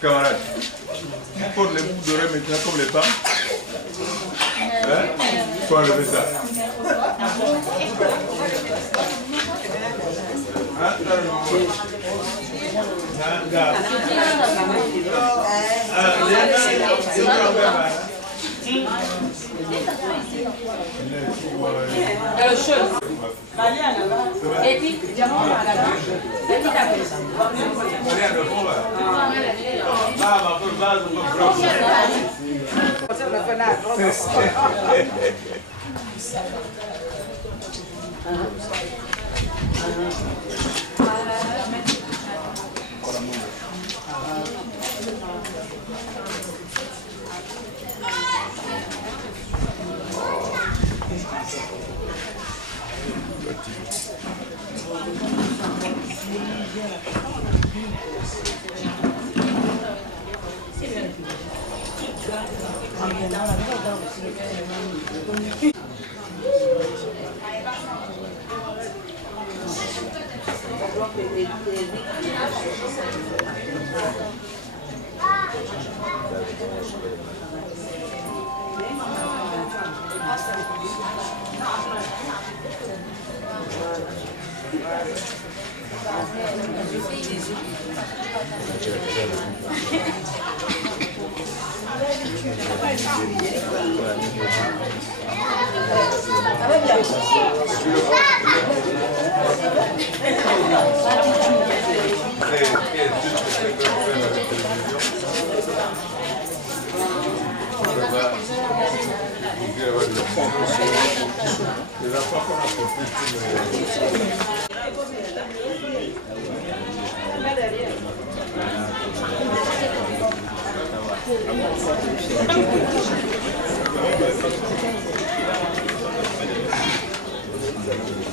Camarade, il faut les bouts d'oreilles maintenant comme les femmes. Hein? Il faut enlever ça. Et puis, diamant là-bas.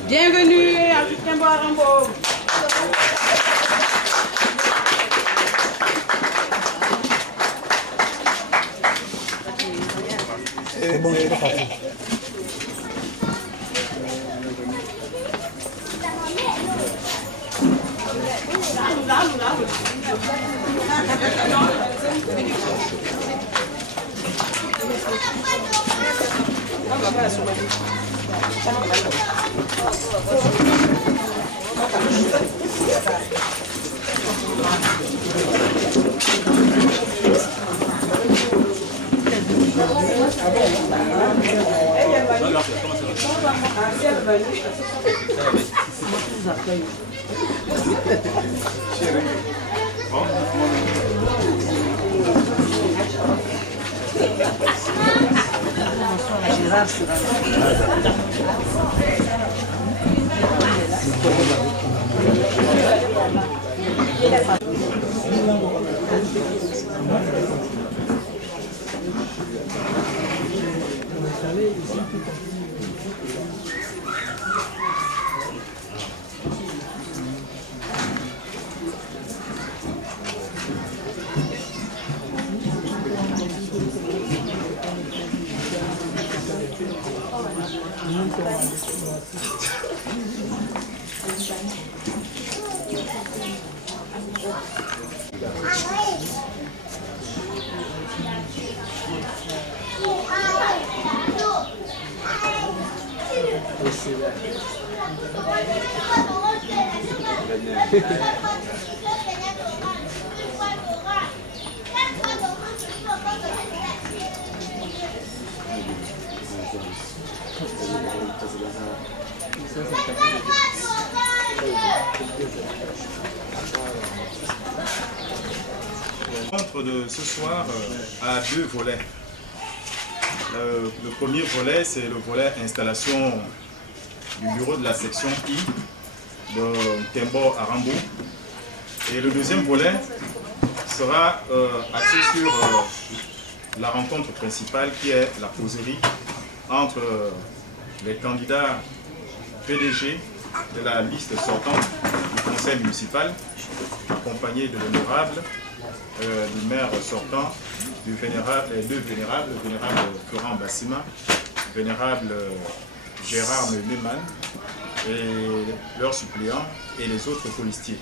Bienvenue à Justin-Bois-Rambo. C'est bon, il est parti. La rencontre de ce soir a deux volets. Le premier volet, c'est le volet installation du bureau de la section I de Tembo à Rambo. Et le deuxième volet sera axé sur la rencontre principale qui est la causerie entre les candidats PDG de la liste sortante du conseil municipal, accompagné de l'honorable, du maire sortant, des deux vénérables, le vénérable Florent Bassima, le vénérable Gérard Neumann et leurs suppléants et les autres colistiers.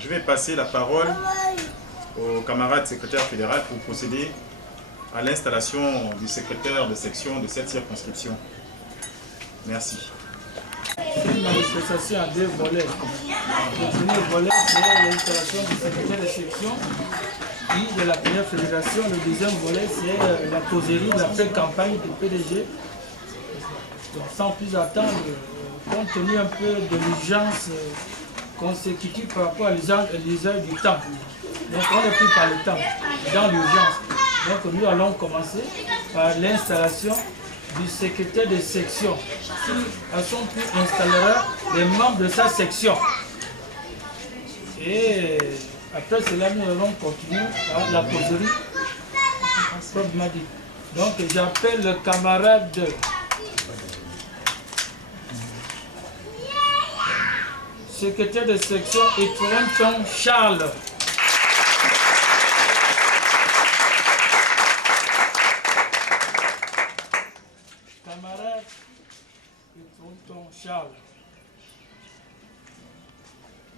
Je vais passer la parole au camarade secrétaire fédéral pour procéder à l'installation du secrétaire de section de cette circonscription. Merci. Une manifestation à deux volets. Le premier volet, c'est l'installation du secrétaire de section de la première fédération. Le deuxième volet, c'est la causerie de la pré-campagne du PDG. Donc, sans plus attendre, compte tenu un peu de l'urgence consécutive par rapport à l'usage du temps. Donc on est pris par le temps, dans l'urgence. Donc nous allons commencer par l'installation du secrétaire de section. Si à son tour installera les membres de sa section. Et après cela, nous allons continuer à la causerie. Donc j'appelle le camarade secrétaire de section Etourenton Charles. Camarade Etourenton Charles.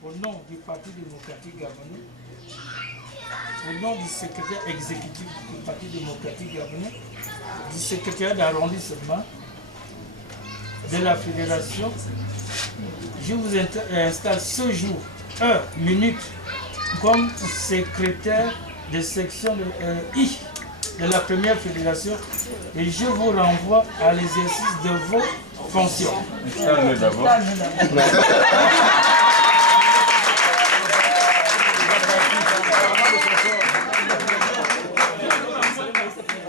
Au nom du Parti démocratique gabonais, au nom du secrétaire exécutif du Parti démocratique gabonais, du secrétaire d'arrondissement de la fédération, je vous installe ce jour, heure, minute, comme secrétaire de section de I de la première fédération et je vous renvoie à l'exercice de vos fonctions. Calme d'abord.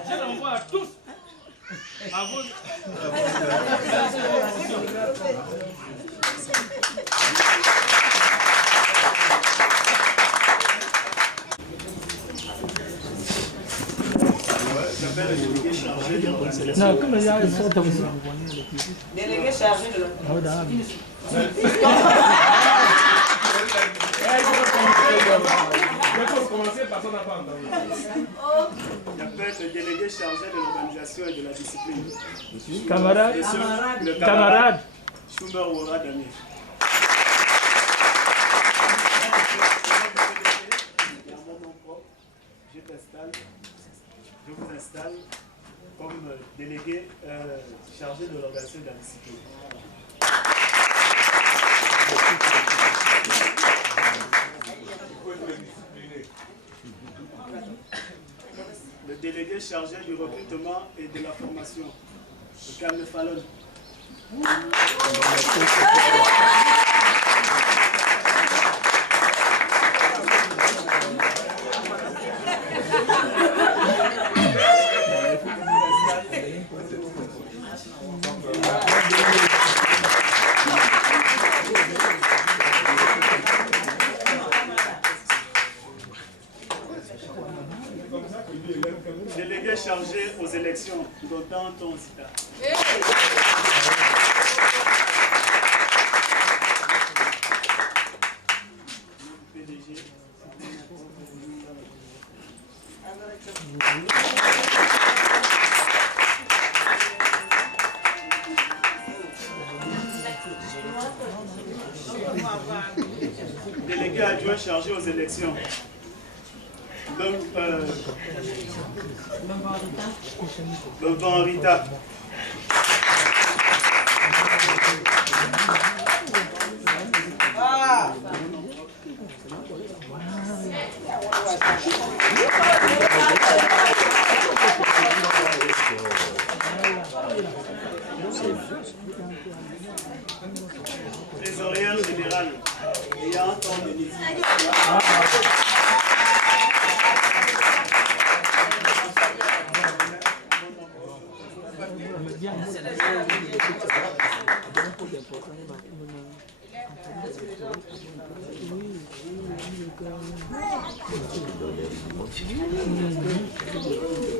Je renvoie à tous. À vous. Non, comme il y a une sorte de... Délégué chargé de J'appelle le délégué chargé de l'organisation et de la discipline. Camarade, Le camarade. Schumer Wora Damir. Je vous installe comme délégué chargé de l'organisation et de la discipline. Le délégué chargé du recrutement et de la formation, le Calme Fallon. Délégué chargé aux élections, Godan Tonsita. PDG. Délégué adjoint chargé aux élections. Levant Rita. Trésorière générale. Et un temps de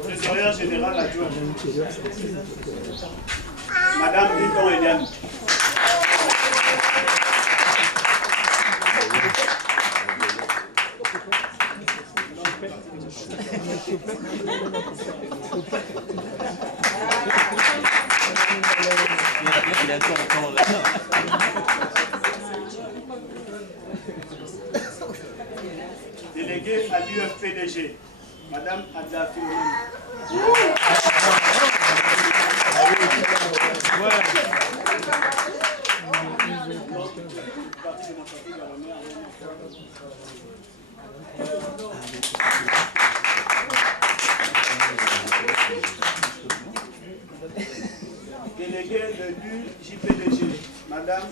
Trésorière générale adjointe. Madame Viton Eliane. Délégué à l'UFPDG, Madame Adla Philomène. Délégué de l'UJPDG, Madame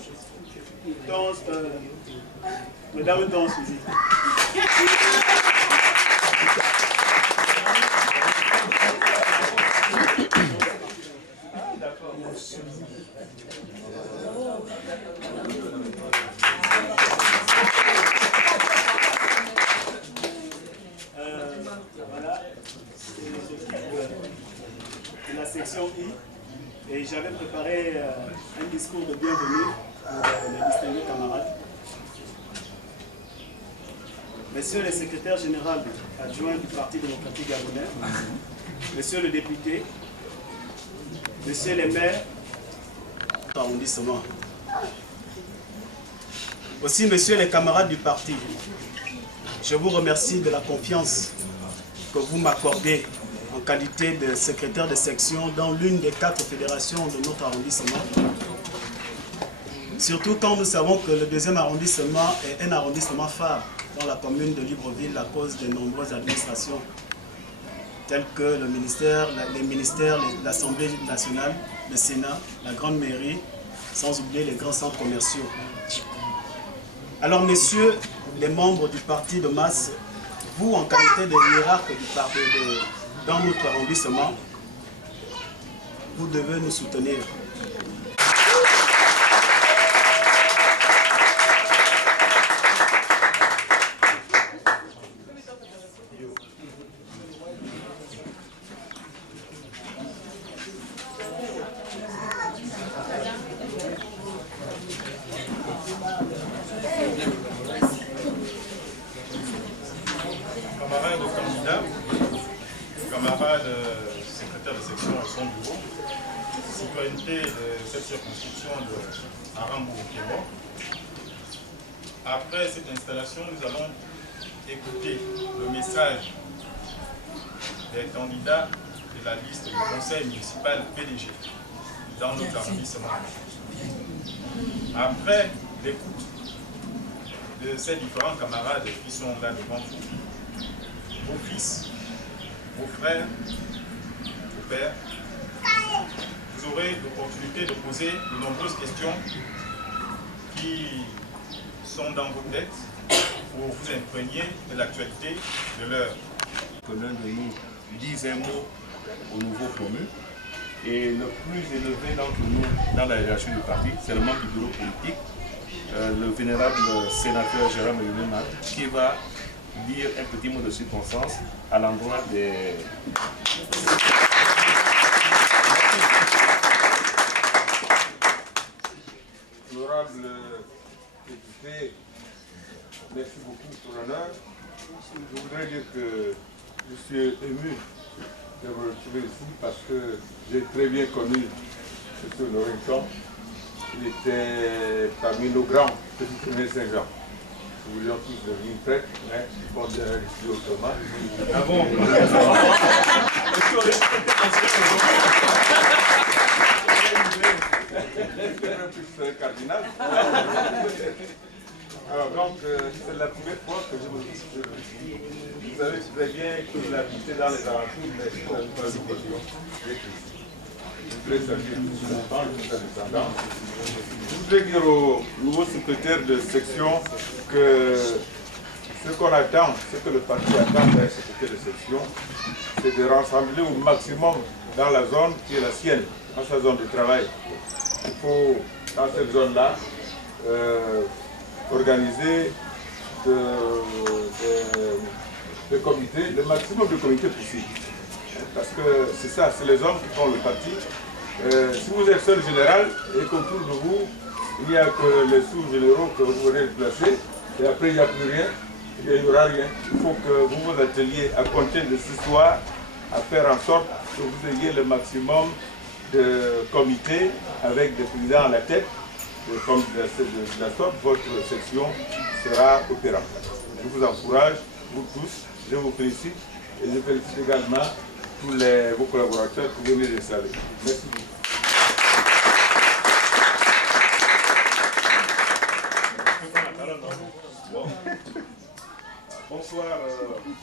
Danse, Madame Danse, voilà, c'est les équipes de la section I. Et j'avais préparé un discours de bienvenue pour les distingués camarades. Messieurs les secrétaires généraux adjoints du Parti démocratique gabonais, messieurs le député, messieurs les maires, arrondissement. Aussi, messieurs les camarades du parti, je vous remercie de la confiance que vous m'accordez en qualité de secrétaire de section dans l'une des 4 fédérations de notre arrondissement. Surtout quand nous savons que le 2e arrondissement est un arrondissement phare dans la commune de Libreville à cause de nombreuses administrations telles que le ministère, les ministères, l'Assemblée nationale, le Sénat, la Grande Mairie, sans oublier les grands centres commerciaux. Alors messieurs les membres du parti de masse, vous en qualité de hiérarque du parti dans notre arrondissement, vous devez nous soutenir. Camarades candidats, camarades secrétaires de section et son bureau, citoyenneté de cette circonscription de Arambo-Kébo. Après cette installation, nous allons écouter le message des candidats de la liste du conseil municipal PDG dans notre arrondissement. Après l'écoute de ces différents camarades qui sont là devant vous, vos fils, vos frères, vos pères, vous aurez l'opportunité de poser de nombreuses questions qui sont dans vos têtes pour vous imprégner de l'actualité de l'heure. Que l'un de nous dise un mot au nouveau promu. Et le plus élevé d'entre nous dans la hiérarchie du parti, c'est le membre du bureau politique, le vénérable sénateur Jérôme Lelumat, qui va dire un petit mot de circonstance à l'endroit des... Honorable député, merci beaucoup pour l'honneur. Je voudrais dire que je suis ému de vous retrouver ici parce que j'ai très bien connu M. Lorenton. Il était parmi nos grands petits Saint-Jean. Nous voulions tous devenir prêtres, mais on dirait ici autrement. Ah bon? Plus cardinal. Alors donc, c'est la première fois que je me dis. Vous savez très bien qu'il habitait dans les alentours, mais je ne savais pas le je voudrais saluer tous ses enfants et tous ses descendants. Je voudrais dire au nouveau secrétaire de section que ce qu'on attend, ce que le parti attend d'un secrétaire de section, c'est de rassembler au maximum dans la zone qui est la sienne, dans sa zone de travail. Il faut, dans cette zone-là, organiser des comités, le maximum de comités possible. Parce que c'est ça, c'est les hommes qui font le parti. Si vous êtes seul général et qu'autour de vous, il n'y a que les sous-généraux que vous venez de placer, et après il n'y a plus rien, il n'y aura rien. Il faut que vous vous atteliez à compter de ce soir à faire en sorte que vous ayez le maximum de comités avec des présidents à la tête. Comme de la sorte, votre section sera opérante. Je vous encourage, vous tous, je vous félicite et je félicite également tous vos collaborateurs que vous venez de saluer. Merci beaucoup. Bonsoir,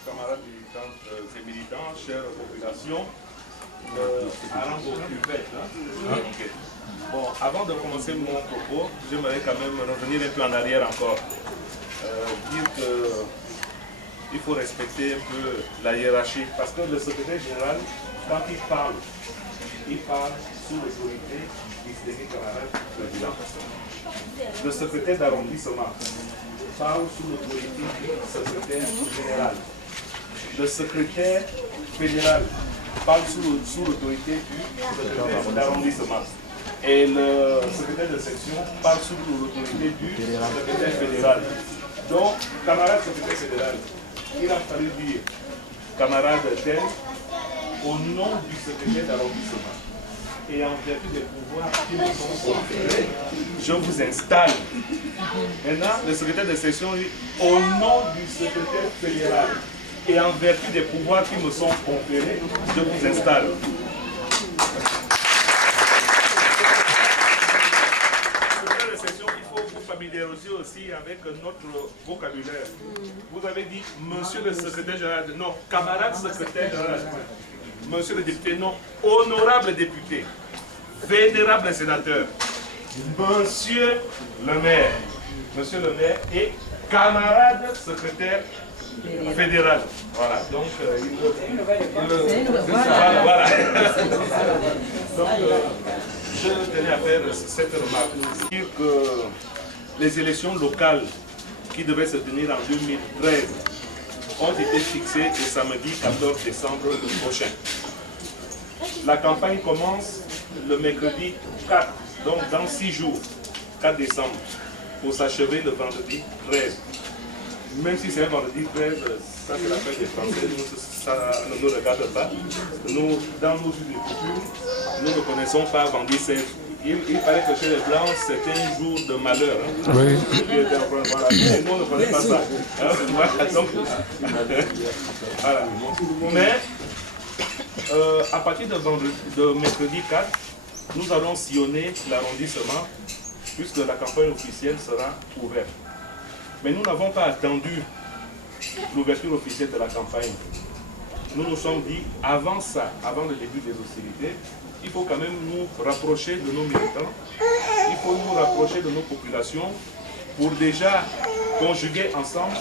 camarades militantes et militants, chères populations. Arambo Cuvette, okay. Bon, avant de commencer mon propos, j'aimerais quand même revenir un peu en arrière encore. Dire qu'il faut respecter un peu la hiérarchie, parce que le secrétaire général, quand il parle sous l'autorité du délégué camarade président. Le secrétaire d'arrondissement parle sous l'autorité du secrétaire général. Le secrétaire fédéral parle sous l'autorité du secrétaire d'arrondissement. Et le secrétaire de section parle sous l'autorité du secrétaire fédéral. Donc, camarade secrétaire fédéral, il a fallu dire camarade tel au nom du secrétaire d'arrondissement. Et en vertu des pouvoirs qui me sont conférés, je vous installe. Maintenant, le secrétaire de section dit au nom du secrétaire fédéral. Et en vertu des pouvoirs qui me sont conférés, je vous installe. Secrétaire de section, il faut vous familiariser aussi avec notre vocabulaire. Vous avez dit monsieur le secrétaire général, non, camarade secrétaire général. Monsieur le député, non, honorable député, vénérable sénateur, monsieur le maire et camarade secrétaire fédéral. Voilà, donc voilà. Donc je tenais à faire cette remarque. Dire que les élections locales qui devaient se tenir en 2013 ont été fixées le samedi 14 décembre prochain. La campagne commence le mercredi 4, donc dans 6 jours, 4 décembre, pour s'achever le vendredi 13. Même si c'est un vendredi 13, ça c'est la fête des Français, nous, ça ne nous regarde pas. Nous, dans nos cultures, nous ne connaissons pas vendredi 16. Il paraît que chez les Blancs, c'est un jour de malheur. Hein. Oui. Voilà. Et nous, on ne connaît pas ça. Voilà. Donc, voilà. Mais, à partir de mercredi 4, nous allons sillonner l'arrondissement, puisque la campagne officielle sera ouverte. Mais nous n'avons pas attendu l'ouverture officielle de la campagne. Nous nous sommes dit, avant ça, avant le début des hostilités, il faut quand même nous rapprocher de nos militants, il faut nous rapprocher de nos populations pour déjà conjuguer ensemble,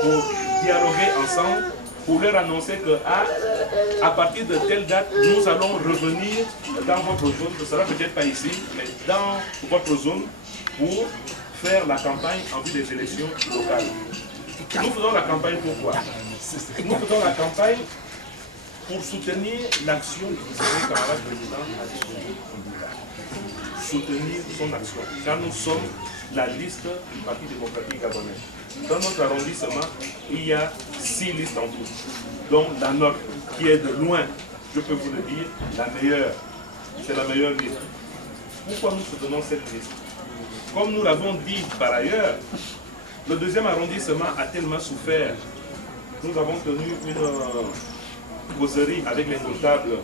pour dialoguer ensemble, pour leur annoncer qu'à partir de telle date, nous allons revenir dans votre zone, ce ne sera peut-être pas ici, mais dans votre zone, pour faire la campagne en vue des élections locales. Nous faisons la campagne pourquoi? Nous faisons la campagne pour soutenir l'action du camarade président, soutenir son action. Car nous sommes la liste du Parti démocratique gabonais. Dans notre arrondissement, il y a 6 listes en tout, dont la nôtre, qui est de loin, je peux vous le dire, la meilleure. C'est la meilleure liste. Pourquoi nous soutenons cette liste? Comme nous l'avons dit par ailleurs, le deuxième arrondissement a tellement souffert. Nous avons tenu une causerie avec les notables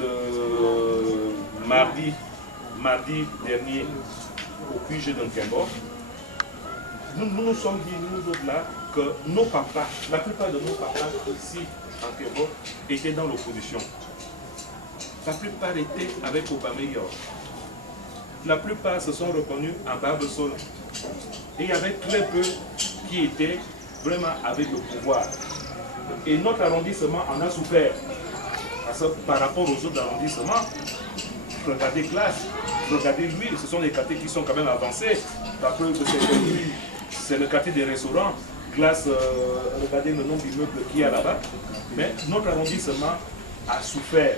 le mardi dernier au QG de Nkembo. Nous nous sommes dit, nous autres là, que nos papas, la plupart de nos papas ici en Nkembo étaient dans l'opposition. La plupart étaient avec Aubameyang. La plupart se sont reconnus en Barbesol. Et il y avait très peu qui étaient vraiment avec le pouvoir. Et notre arrondissement en a souffert. Parce que par rapport aux autres arrondissements, regardez Glace, regardez lui, ce sont des quartiers qui sont quand même avancés. La preuve que c'est le quartier des restaurants. Glace, regardez le nombre d'immeubles qu'il y a là-bas. Mais notre arrondissement a souffert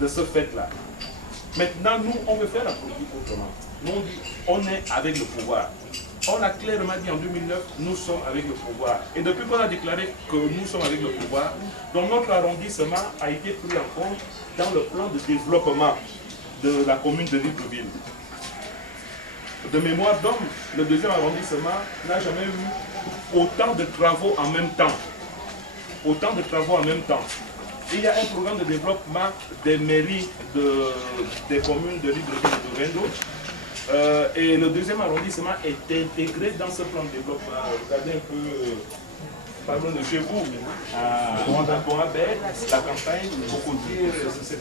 de ce fait-là. Maintenant, nous, on veut faire la politique autrement. Nous, on dit, on est avec le pouvoir. On a clairement dit en 2009, nous sommes avec le pouvoir. Et depuis qu'on a déclaré que nous sommes avec le pouvoir, donc notre arrondissement a été pris en compte dans le plan de développement de la commune de Libreville. De mémoire d'homme, le deuxième arrondissement n'a jamais eu autant de travaux en même temps. Autant de travaux en même temps. Il y a un programme de développement des mairies des communes de Libreville et de Rendo. Et le deuxième arrondissement est intégré dans ce plan de développement. Regardez un peu, parlons de chez vous, à Bonabel, la campagne, Bocotier, etc.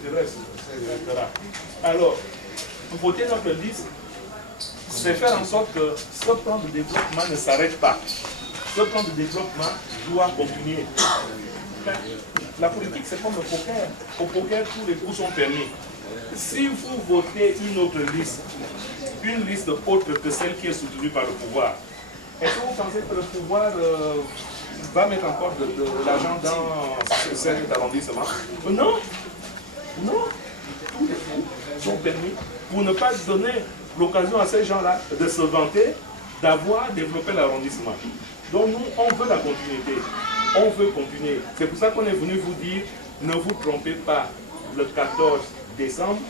Alors, voter notre liste, c'est faire en sorte que ce plan de développement ne s'arrête pas. Ce plan de développement doit continuer. La politique, c'est comme le poker. Au poker, tous les coups sont permis. Si vous votez une autre liste, une liste autre que celle qui est soutenue par le pouvoir, est-ce que vous pensez que le pouvoir va mettre encore de l'argent dans cet arrondissement? Non. Non. Tous les coups sont permis pour ne pas donner l'occasion à ces gens-là de se vanter d'avoir développé l'arrondissement. Donc nous, on veut la continuité. On veut continuer. C'est pour ça qu'on est venu vous dire, ne vous trompez pas, le 14 décembre,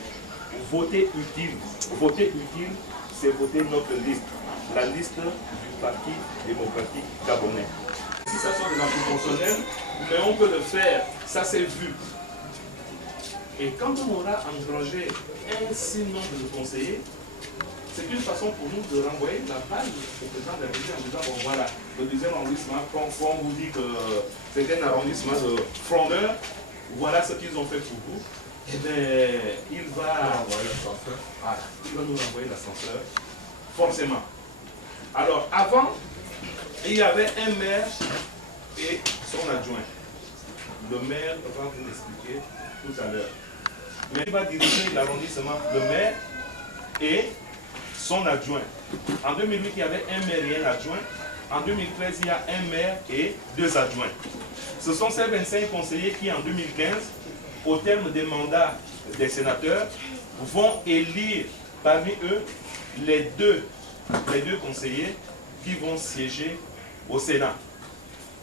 votez utile. Voter utile, c'est voter notre liste, la liste du Parti démocratique gabonais. Si ça sort de la proportionnelle, mais on peut le faire, ça c'est vu. Et quand on aura engrangé un si nombre de conseillers, c'est une façon pour nous de renvoyer la balle au président de la République en disant, bon voilà, le deuxième arrondissement, quand on vous dit que c'est un arrondissement de frondeurs, voilà ce qu'ils ont fait pour vous, et bien il va nous renvoyer l'ascenseur, forcément. Alors avant, il y avait un maire et son adjoint. Le maire va vous l'expliquer tout à l'heure. Mais il va diriger l'arrondissement, le maire et son adjoint. En 2008, il y avait un maire et un adjoint. En 2013, il y a un maire et 2 adjoints. Ce sont ces 25 conseillers qui, en 2015, au terme des mandats des sénateurs, vont élire parmi eux les deux conseillers qui vont siéger au Sénat.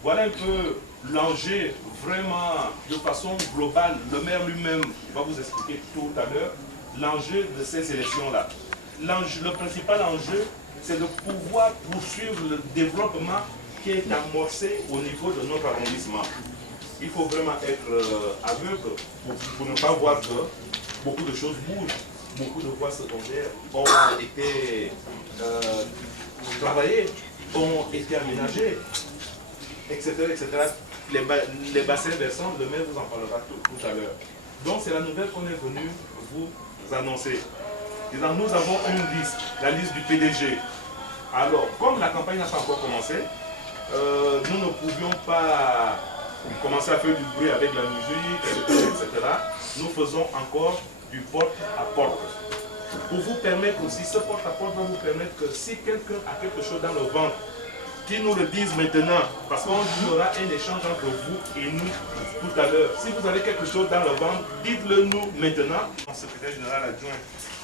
Voilà un peu l'enjeu vraiment de façon globale. Le maire lui-même va vous expliquer tout à l'heure l'enjeu de ces élections-là. Le principal enjeu, c'est de pouvoir poursuivre le développement qui est amorcé au niveau de notre arrondissement. Il faut vraiment être aveugle pour ne pas voir que beaucoup de choses bougent. Beaucoup de voies secondaires ont été travaillées, ont été aménagées, etc. etc. Les bassins versants, le maire vous en parlera tout à l'heure. Donc c'est la nouvelle qu'on est venu vous annoncer. Disant, nous avons une liste, la liste du PDG. Alors, comme la campagne n'a pas encore commencé, nous ne pouvions pas commencer à faire du bruit avec la musique, etc. Nous faisons encore du porte-à-porte. Pour vous permettre aussi, ce porte-à-porte va vous permettre que si quelqu'un a quelque chose dans le ventre, qu'il nous le dise maintenant, parce qu'on aura un échange entre vous et nous tout à l'heure. Si vous avez quelque chose dans le ventre, dites-le nous maintenant. Secrétaire général adjoint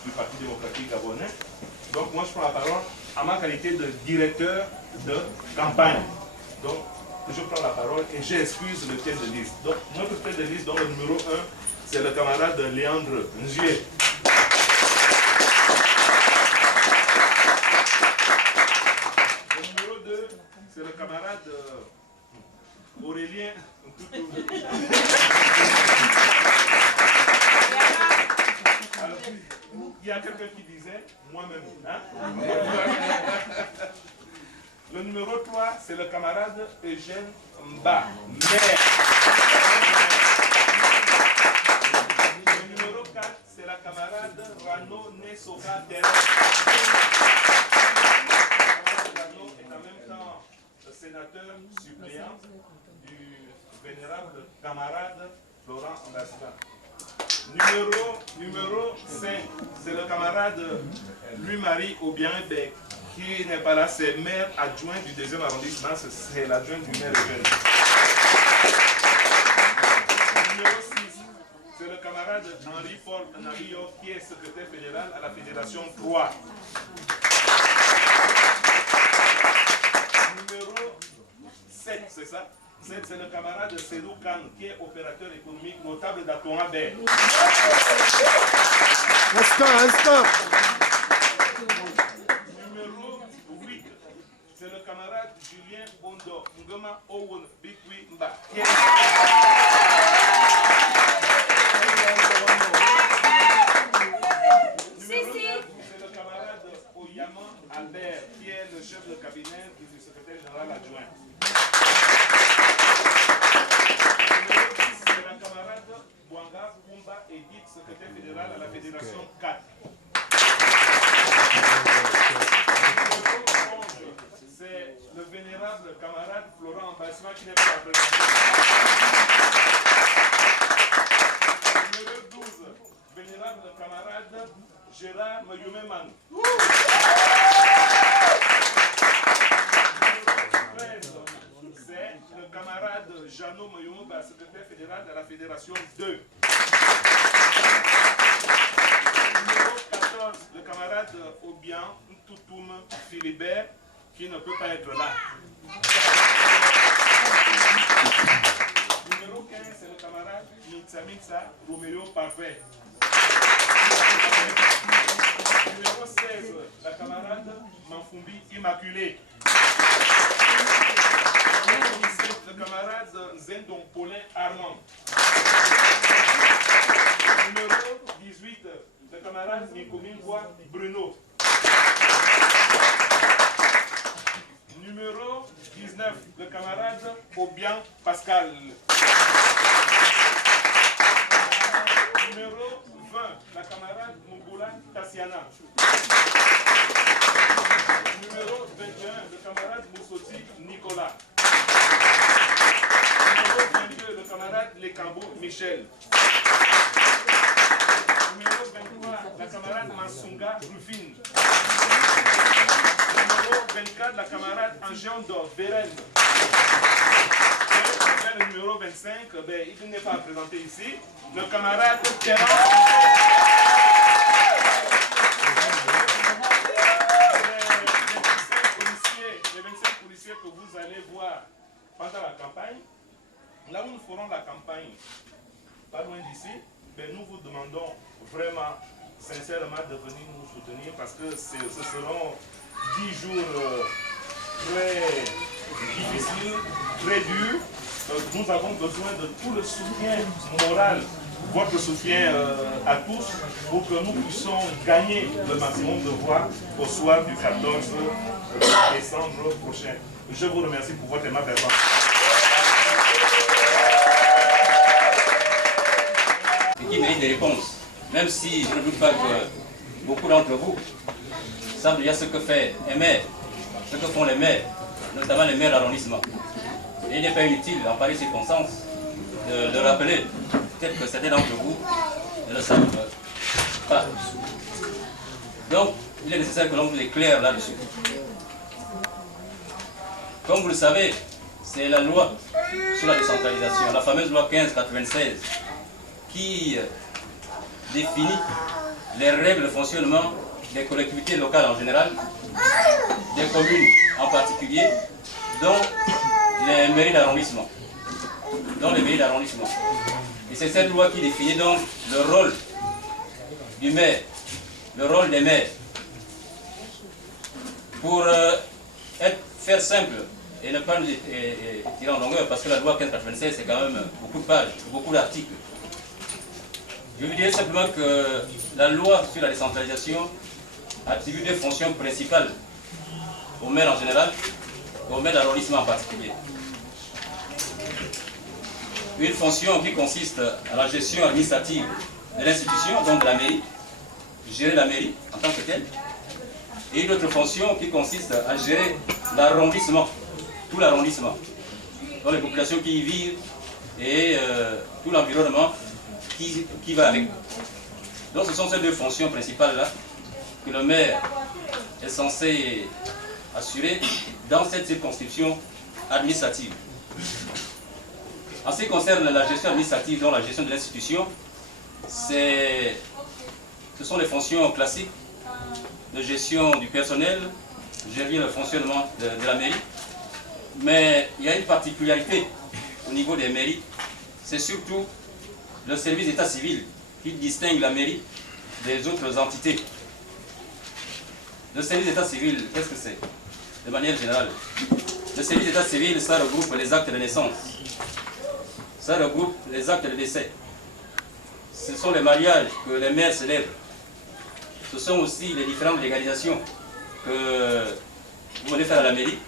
du Parti démocratique gabonais. Donc moi je prends la parole à ma qualité de directeur de campagne. Donc je prends la parole et j'excuse le tête de liste. Donc notre tête de liste, dont le numéro 1, c'est le camarade Léandre Ngier. Le numéro 2, c'est le camarade Aurélien. Alors, il y a quelqu'un qui disait, moi-même. Hein? Le numéro 3, c'est le camarade Eugène Mba, maire. Le numéro 4, c'est la camarade Rano Nesoka Terre. Rano est en même temps sénateur suppléant du vénérable camarade Laurent Ambassadeur. Numéro 5, c'est le camarade Louis-Marie Aubienbec, qui n'est pas là, c'est maire adjoint du 2e arrondissement, c'est l'adjoint du maire Eugène. Numéro 6, c'est le camarade Henri-Paul Nario, qui est secrétaire fédéral à la Fédération 3. camarade Sedou Khan, qui est opérateur économique notable d'Atoa Bay. Instant. Numéro 8, c'est le camarade Julien Bondo Ngoma Owen Bikwi Mba. Numéro 9, c'est le camarade Oyama Albert, qui est le chef de cabinet du secrétaire général adjoint. Numéro 10, c'est la camarade Bouanga Kumba Edith, secrétaire fédéral à la Fédération 4. Numéro 11, c'est le vénérable camarade Florent Ambassima qui n'est pas représenté. Numéro 12, vénérable camarade Gérard Mayumeman. Numéro 13, c'est le camarade Jeannot Mayumba, secrétaire fédéral de la Fédération 2. Numéro 14, le camarade Obian Ntoutoum Philibert, qui ne peut pas être là. Numéro 15, c'est le camarade Mitsa Roméo Parfait. Numéro 16, la camarade Manfumbi Immaculée. Numéro 17, le camarade Zendon Paulin Armand. Numéro 18, le camarade Nikomingwa Bruno. Numéro 19, le camarade Obian Pascal. Numéro 20, la camarade Mugula Tassiana. Numéro 21, le camarade Moussoti Nicolas. Numéro 22, le camarade Lekambo Michel. Numéro 23, la camarade Mansunga Rufine. Numéro 24, la camarade Angéondor Beren. Le numéro 25, il n'est pas présenté ici, le camarade Terence. Les 25 policiers que vous allez voir pendant la campagne, là où nous ferons la campagne, pas loin d'ici, nous vous demandons vraiment, sincèrement, de venir nous soutenir parce que ce seront 10 jours très difficiles, très durs. Nous avons besoin de tout le soutien moral, votre soutien à tous, pour que nous puissions gagner le maximum de voix au soir du 14 décembre prochain. Je vous remercie pour votre aimable attention. Qui mérite des réponses, même si je ne doute pas que beaucoup d'entre vous savent déjà ce que fait un maire, ce que font les maires, notamment les maires d'arrondissement. Et il n'est pas inutile, en pareille circonstance, de rappeler, peut-être que certains d'entre vous ne le savent pas. Donc, il est nécessaire que l'on vous éclaire là-dessus. Comme vous le savez, c'est la loi sur la décentralisation, la fameuse loi 1596, qui définit les règles de fonctionnement des collectivités locales en général, des communes en particulier, dont les mairies d'arrondissement. Et c'est cette loi qui définit donc le rôle du maire, le rôle des maires. Pour faire simple et ne pas nous tirer en longueur, parce que la loi 1596 c'est quand même beaucoup de pages, beaucoup d'articles. Je vous dirais simplement que la loi sur la décentralisation attribue deux fonctions principales aux maires en général et aux maires d'arrondissement en particulier. Une fonction qui consiste à la gestion administrative de l'institution, donc de la mairie, gérer la mairie en tant que telle, et une autre fonction qui consiste à gérer l'arrondissement, tout l'arrondissement, donc les populations qui y vivent et tout l'environnement qui va avec. Donc ce sont ces deux fonctions principales-là que le maire est censé assurer dans cette circonscription administrative. En ce qui concerne la gestion administrative, donc la gestion de l'institution, ce sont les fonctions classiques de gestion du personnel, gérer le fonctionnement de la mairie. Mais il y a une particularité au niveau des mairies, c'est surtout le service d'état civil qui distingue la mairie des autres entités. Le service d'état civil, qu'est-ce que c'est? De manière générale, le service d'état civil, ça regroupe les actes de naissance, ça regroupe les actes de décès. Ce sont les mariages que les maires célèbrent. Ce sont aussi les différentes légalisations que vous venez faire à la mairie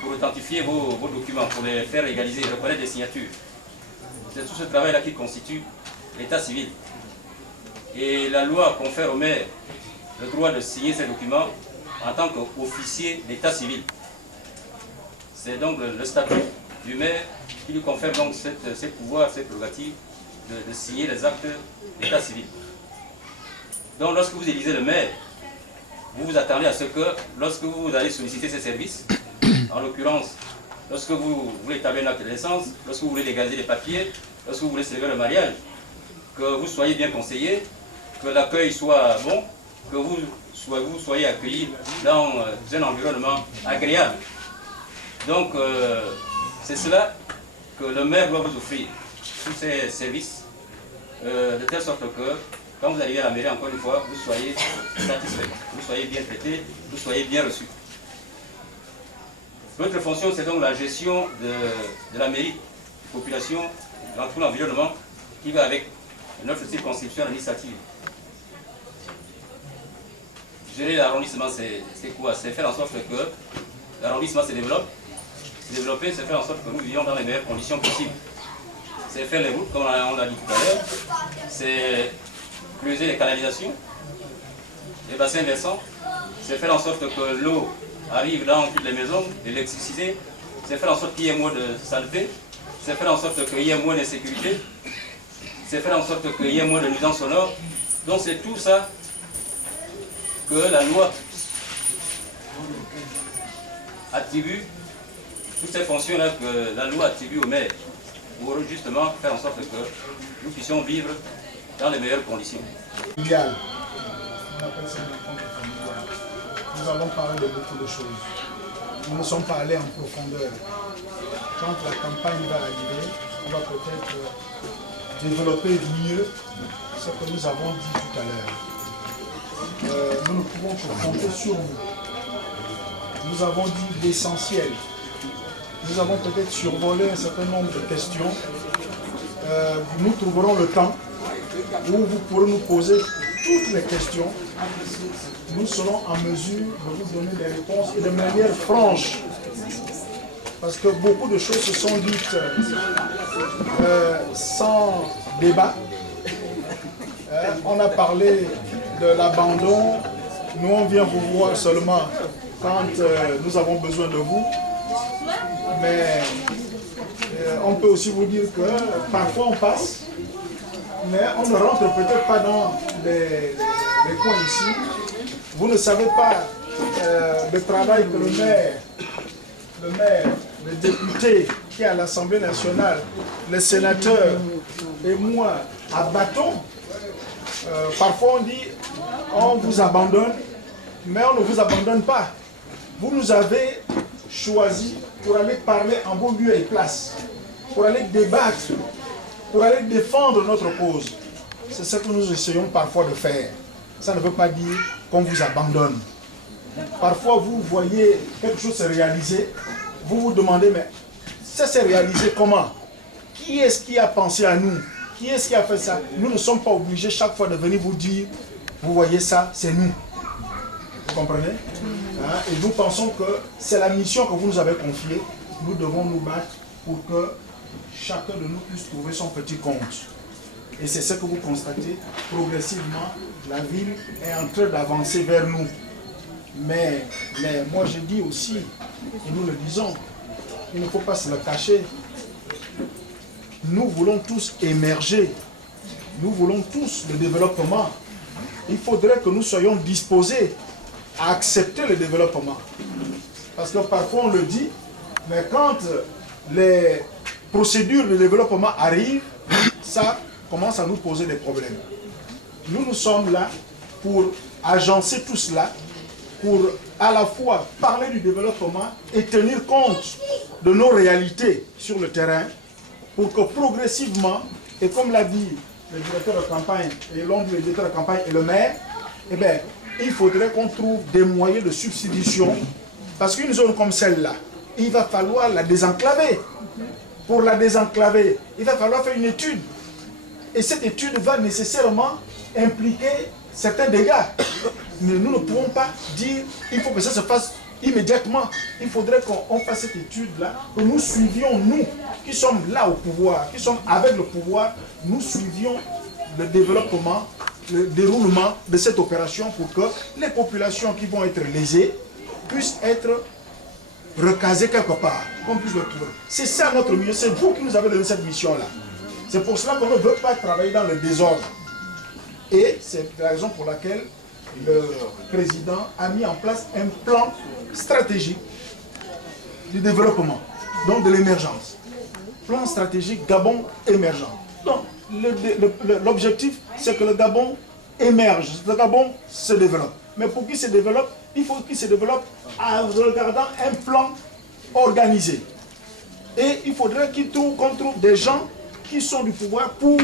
pour authentifier vos documents, pour les faire légaliser, reconnaître les signatures. C'est tout ce travail-là qui constitue l'état civil. Et la loi confère au maire le droit de signer ces documents en tant qu'officier d'état civil. C'est donc le statut du maire qui lui confère donc ces pouvoirs, ces prérogatives de signer les actes d'état civil. Donc lorsque vous élisez le maire, vous vous attendez à ce que, lorsque vous allez solliciter ces services, en l'occurrence, lorsque vous voulez établir un acte de naissance, lorsque vous voulez légaliser les papiers, lorsque vous voulez célébrer le mariage, que vous soyez bien conseillé, que l'accueil soit bon, que vous soyez accueillis dans un environnement agréable. Donc, c'est cela que le maire doit vous offrir, tous ces services, de telle sorte que, quand vous arrivez à la mairie, encore une fois, vous soyez satisfait, vous soyez bien traité, vous soyez bien reçu. Notre fonction, c'est donc la gestion de la mairie, population, dans tout l'environnement qui va avec notre circonscription administrative. Gérer l'arrondissement, c'est quoi? C'est faire en sorte que l'arrondissement se développe. Développer, c'est faire en sorte que nous vivions dans les meilleures conditions possibles. C'est faire les routes, comme on l'a dit tout à l'heure. C'est creuser les canalisations, les bassins versants. C'est faire en sorte que l'eau arrive dans toutes les maisons, l'électricité. C'est faire en sorte qu'il y ait moins de saleté. C'est faire en sorte qu'il y ait moins d'insécurité. C'est faire en sorte qu'il y ait moins de nuisances sonores. Donc c'est tout ça que la loi attribue, toutes ces fonctions-là que la loi attribue aux maires pour justement faire en sorte que nous puissions vivre dans les meilleures conditions. Idéal. On appelle ça le compte familial. Nous allons parler de beaucoup de choses. Nous ne sommes pas allés en profondeur. Quand la campagne va arriver, on va peut-être développer mieux ce que nous avons dit tout à l'heure. Nous ne pouvons que compter sur vous. Nous avons dit l'essentiel. Nous avons peut-être survolé un certain nombre de questions. Nous trouverons le temps où vous pourrez nous poser toutes les questions. Nous serons en mesure de vous donner des réponses et de manière franche. Parce que beaucoup de choses se sont dites sans débat. On a parlé de l'abandon. Nous, on vient vous voir seulement quand nous avons besoin de vous. Mais on peut aussi vous dire que parfois on passe, mais on ne rentre peut-être pas dans les coins ici. Vous ne savez pas le travail que le maire, le député qui est à l'Assemblée nationale, les sénateurs et moi abattons. Parfois on dit on vous abandonne, mais on ne vous abandonne pas. Vous nous avez choisi pour aller parler en bon lieu et place, pour aller débattre, pour aller défendre notre cause. C'est ce que nous essayons parfois de faire. Ça ne veut pas dire qu'on vous abandonne. Parfois vous voyez quelque chose se réaliser, vous vous demandez mais ça s'est réalisé comment? Qui est-ce qui a pensé à nous? Qui est-ce qui a fait ça? Nous ne sommes pas obligés chaque fois de venir vous dire, vous voyez ça, c'est nous. Vous comprenez? Et nous pensons que c'est la mission que vous nous avez confiée. Nous devons nous battre pour que chacun de nous puisse trouver son petit compte. Et c'est ce que vous constatez. Progressivement, la ville est en train d'avancer vers nous. Mais moi je dis aussi, et nous le disons, il ne faut pas se le cacher. Nous voulons tous émerger. Nous voulons tous le développement. Il faudrait que nous soyons disposés à accepter le développement. Parce que parfois on le dit, mais quand les procédures de développement arrivent, ça commence à nous poser des problèmes. Nous sommes là pour agencer tout cela, pour à la fois parler du développement et tenir compte de nos réalités sur le terrain pour que progressivement, et comme l'a dit le directeur de campagne, et l'ont dit le directeur de campagne et le maire, eh bien, il faudrait qu'on trouve des moyens de substitution, parce qu'une zone comme celle-là, il va falloir la désenclaver. Pour la désenclaver, il va falloir faire une étude. Et cette étude va nécessairement impliquer certains dégâts. Mais nous ne pouvons pas dire il faut que ça se fasse immédiatement. Il faudrait qu'on fasse cette étude-là, que nous suivions, nous, qui sommes là au pouvoir, qui sommes avec le pouvoir, nous suivions le développement, le déroulement de cette opération pour que les populations qui vont être lésées puissent être recasées quelque part, qu'on puisse le trouver. C'est ça notre mission, c'est vous qui nous avez donné cette mission-là. C'est pour cela qu'on ne veut pas travailler dans le désordre. Et c'est la raison pour laquelle le président a mis en place un plan stratégique du développement, donc de l'émergence. Plan stratégique Gabon émergent. Donc, l'objectif, c'est que le Gabon émerge, le Gabon se développe. Mais pour qu'il se développe, il faut qu'il se développe en regardant un plan organisé. Et il faudrait qu'on trouve des gens qui sont du pouvoir pour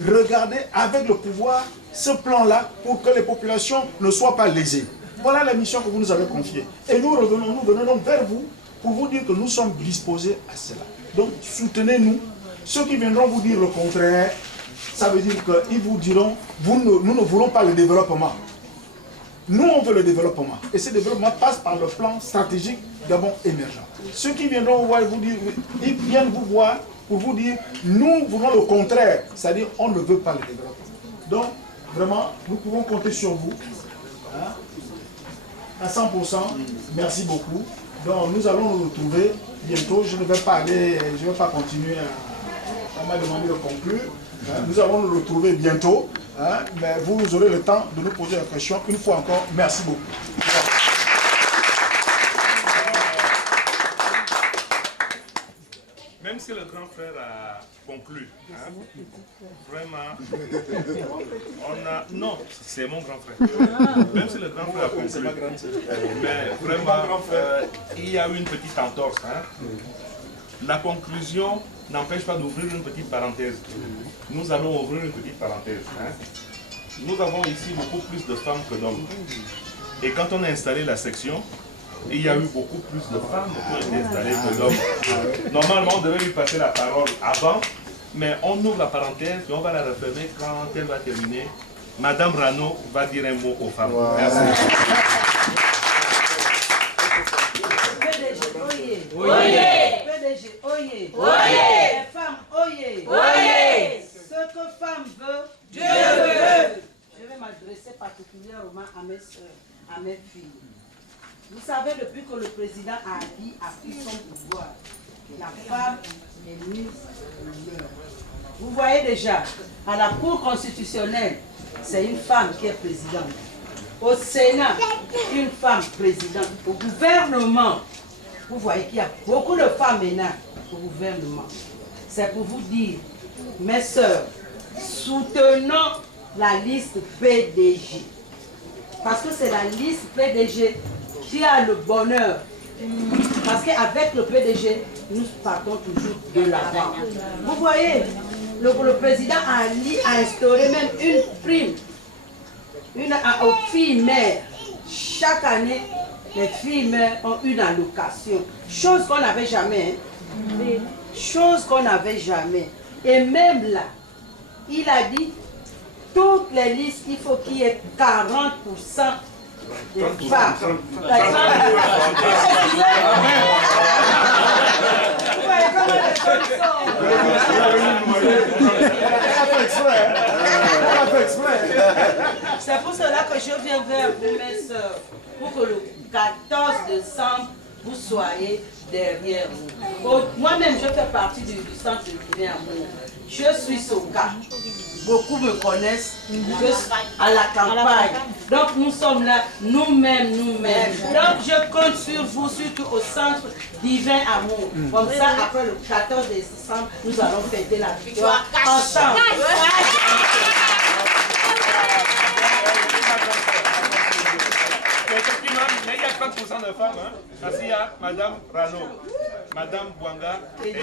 regarder avec le pouvoir ce plan-là pour que les populations ne soient pas lésées. Voilà la mission que vous nous avez confiée. Et nous venons donc vers vous pour vous dire que nous sommes disposés à cela. Donc soutenez-nous. Ceux qui viendront vous dire le contraire, ça veut dire qu'ils vous diront, nous ne voulons pas le développement. Nous, on veut le développement. Et ce développement passe par le plan stratégique Gabon émergent. Ceux qui viendront vous dire, ils viennent vous voir pour vous dire, nous voulons le contraire. C'est-à-dire, on ne veut pas le développement. Donc, vraiment, nous pouvons compter sur vous. Hein, à 100%. Merci beaucoup. Donc, nous allons nous retrouver bientôt. Je ne vais pas continuer à m'a demandé de conclure. Hein, nous allons nous retrouver bientôt. Hein, mais vous aurez le temps de nous poser la question. Une fois encore, merci beaucoup. Même si le grand frère a conclu, hein, vraiment, non, c'est mon grand frère. Même si le grand frère a conclu, mais vraiment, il y a eu une petite entorse. Hein. La conclusion n'empêche pas d'ouvrir une petite parenthèse. Nous allons ouvrir une petite parenthèse. Hein. Nous avons ici beaucoup plus de femmes que d'hommes. Et quand on a installé la section, il y a eu beaucoup plus de femmes qui ont été installées que d'hommes. Normalement, on devait lui passer la parole avant, mais on ouvre la parenthèse et on va la refermer quand elle va terminer. Madame Rano va dire un mot aux femmes. Merci. PDG, oyez. Oyez. PDG, oyez. Oyez. Les femmes, oyez. Oyez. Ce que femme veut, Dieu veut. Je vais m'adresser particulièrement à mes soeurs, à mes filles. Vous savez, depuis que le président a pris son pouvoir, la femme est mise en l'heure. Vous voyez déjà, à la Cour constitutionnelle, c'est une femme qui est présidente. Au Sénat, une femme présidente. Au gouvernement, vous voyez qu'il y a beaucoup de femmes maintenant au gouvernement. C'est pour vous dire, mes sœurs, soutenons la liste PDG. Parce que c'est la liste PDG qui a le bonheur. Parce qu'avec le PDG, nous partons toujours de l'avant. Vous voyez, le président a instauré même une prime aux filles mères. Chaque année, les filles mères ont une allocation. Chose qu'on n'avait jamais. Hein. Chose qu'on n'avait jamais. Et même là, il a dit, toutes les listes, il faut qu'il y ait 40% des femmes. Vous voyez comment les choses sont. C'est pour cela que je viens vers vous, mes soeurs, pour que le 14 décembre, vous soyez derrière nous. Moi-même, je fais partie du centre de Guinée Amour. Je suis Soka. Beaucoup me connaissent à la campagne. Donc nous sommes là, nous-mêmes. Donc je compte sur vous, surtout au centre Divin Amour. Comme ça, après le 14 décembre, nous allons fêter la victoire ensemble. Effectivement, mais il y a 30% de femmes. Hein. Assis à Madame Rano. Madame Bouanga et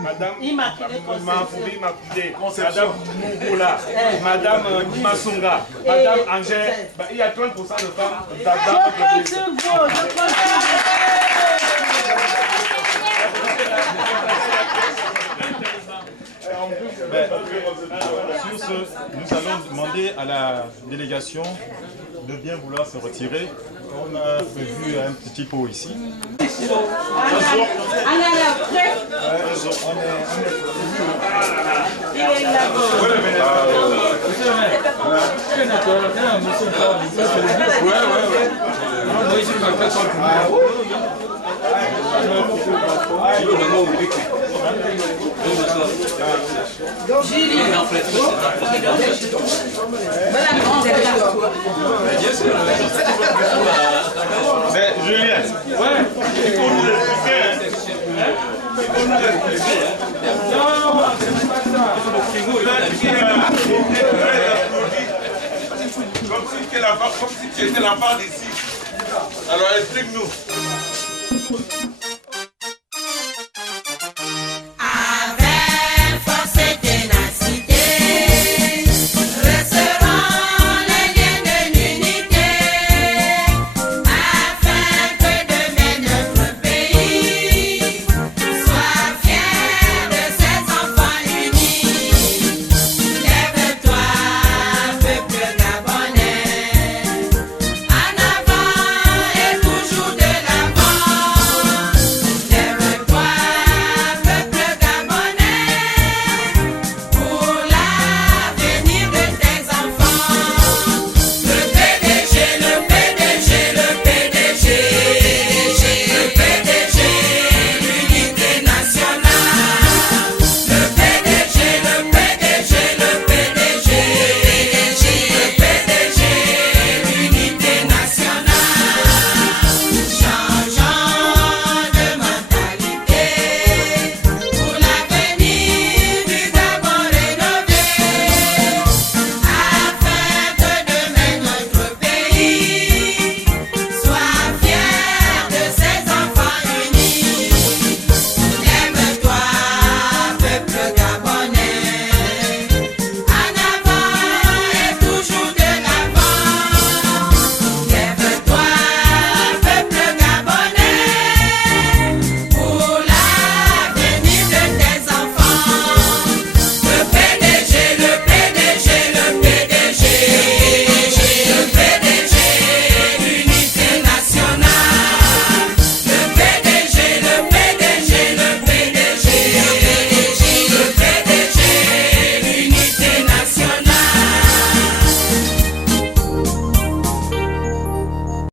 Madame Immaculée Mafouri Makoudé, Madame Mougoula, Madame Masonga, Madame Angèle. Il y a 30% de femmes. Je compte sur vous, je compte Sur ce, nous allons demander à la délégation de bien vouloir se retirer. On a prévu un petit pot ici. Mais Juliette, il faut nous expliquer. Comme si tu étais la part d'ici. Alors explique-nous.